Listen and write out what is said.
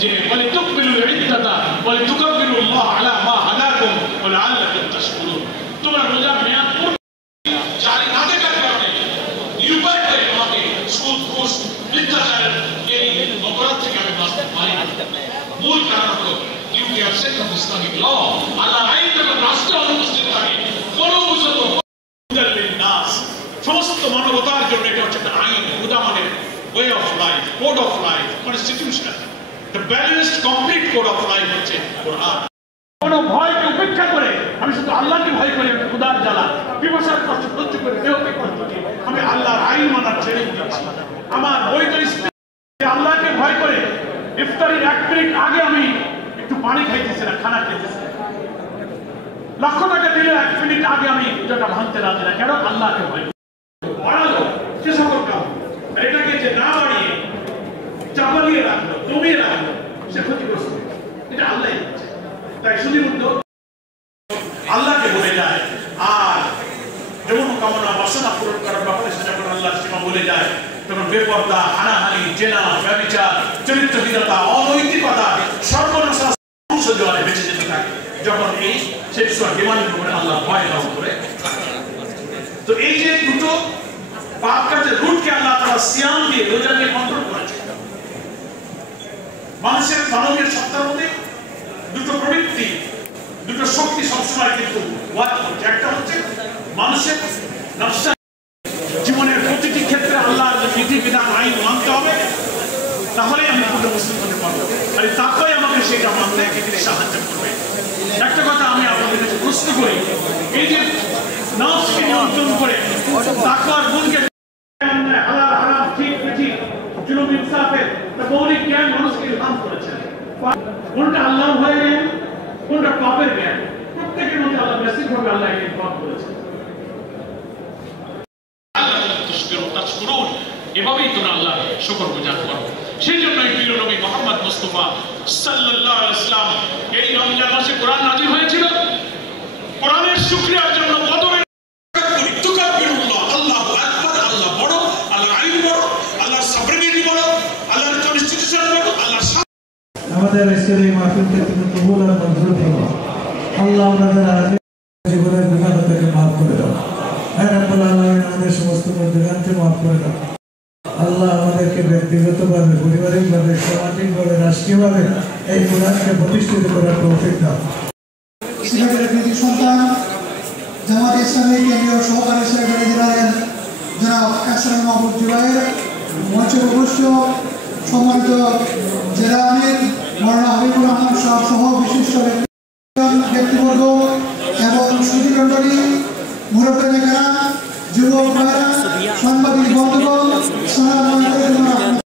যে ওয়ালিতুকমিলুল ইদ্দাতা ওয়ালিতুকাব্বিরুল্লাহ আলা মা হাদাকুম ওয়া লাআল্লাকুম তাশকুরুন। তোমরা রোজার মেয়াদ পূর্ণ জারি না থাকার কারণে নিরুপায় হয়ে আমাকে সুদ ঘুষ মিথ্যাচার এই অপরাধ থেকে আমি বাঁচতে পারি না। মূল কারণ হলো you have set of Islamic law আল্লাহ আইন যখন রাষ্ট্রে অনুপস্থিত থাকে পরবর্তী নাস সমস্ত মানবতার জন্য এটা হচ্ছে একটা আইন, হুদা মানে way of life, code of life, constitution, the balanced complete code of life হচ্ছে কোরআন। কোনো ভয়কে উপেক্ষা করে আমি শুধু আল্লাহকে ভয় করি, আমি খুদার জ্বালা পিপাসার কষ্ট সহ্য করে দেহকে কষ্ট দিই, আমি আল্লাহর আইন মানার ছেড়ে দিচ্ছি। আমার বৈধ স্ত্রী আল্লাহকে ভয় করে ইফতারির 1 মিনিট আগে আমি একটু পানি খাইতেছি না, খানা খাইতেছি, লক্ষ টাকা দিলে 1 মিনিট আগে আমি যেটা ভাঙতে রাজি না, কেন? আল্লাহকে ভয় বাড়ালো সে সকল কাম, এটাকে যে না বাড়িয়ে চাপালিয়ে রাখলো, জমিয়ে রাখলো, সে ক্ষতিগ্রস্ত। এটা আল্লাহ হচ্ছে। তাই শুধু আল্লাহকে বলে যায়, আর যেমন কামনা বাসনা পূরণ করার ব্যাপারে সে যখন আল্লাহর সীমা বলে যায়, তখন বেপরদা, হানাহানি, জেনা, ব্যভিচার, চরিত্রহীনতা, অনৈতিকতা, সর্বনাশা জোয়ারে বেঁচে যেতে থাকে যখন এই সেক্সুয়াল ডিমান্ডের উপরে আল্লাহ ভয় লাভ করে। তো এই যে দুটো পাপ কাজের রুটকে আল্লাহ তাআলা সিয়াম দিয়ে, রোজা দিয়ে কন্ট্রোল করেছে। মানুষের মানবীয় সত্তার মধ্যে দুটো প্রবৃত্তি, দুটো শক্তি সবসময় কিন্তু ওয়ার্ক করছে। একটা হচ্ছে মানুষের নফস, জীবনের প্রতিটি ক্ষেত্রে আল্লাহর বিধি বিধান আইন মানতে হবে, তাহলে আমি পূর্ণ মুসলিম হতে পারবো। আর তাকওয়াই আমাকে সেটা মানতে সাহায্য করবে। একটা কথা আমি আপনাদের কাছে প্রশ্ন করি, এই যে নফসকে নিয়ন্ত্রণ করে তাকওয়ার গুণকে হালাল হারাম ঠিক বেঠিক জুলুম ইনসাফের মৌলিক জ্ঞান মানুষকে ইলহাম করেছেন। কোনটা আল্লাহর ভয়ের জ্ঞান, কোনটা পাপের জ্ঞান, প্রত্যেকের মধ্যে আল্লাহ বেসিক ভাবে আল্লাহ একে ইনফর্ম করেছেন। এভাবেই তোমরা আল্লাহ শুকর গুজার করো। সেই জন্যই প্রিয় নবী মুহাম্মদ মুস্তাফা সাল্লাল্লাহু আলাইহি ওয়াসাল্লাম এই রমজান মাসে কোরআন নাযিল হয়েছিল। কোরআনের শুকরিয়ার জন্য বদরের তুকাব্বিরুল্লাহ, আল্লাহু আকবার, আল্লাহ বড়, আল্লাহর আইন বড়, আল্লাহর সাবরিনিটি বড়, আল্লাহর কনস্টিটিউশন বড়, আল্লাহর আমাদের এই মাহফিলকে তুমি কবুল আর মঞ্জুর করো। আল্লাহ আমাদের জীবনের গুনাহ থেকে মাফ করে দাও। হে রব্বুল আলামিন, আমাদের সমস্ত গুনাহকে মাফ করে দাও। আল্লাহ আমাদেরকে ব্যক্তিগতভাবে, পারিবারিকভাবে, সামাজিকভাবে, রাষ্ট্রীয়ভাবে এই কোরআনকে প্রতিষ্ঠিত করার তৌফিক দাও। সিলেটের কৃতি সন্তান জামাত ইসলামী কেন্দ্রীয় সহকারী সেক্রেটারি জেনারেল জনাব এহসান মাহমুদ জুবায়ের, মঞ্চে উপস্থিত সম্মানিত জেলা আমির মাওলানা হাবিবুর রহমান সাহেব সহ বিশিষ্ট ব্যক্তিবর্গ এবং সুধীমণ্ডলী, মুরব্বিয়ানেরা, যুবক ভাইরা, সাংবাদিক বন্ধুগণ, আসসালামু আলাইকুম।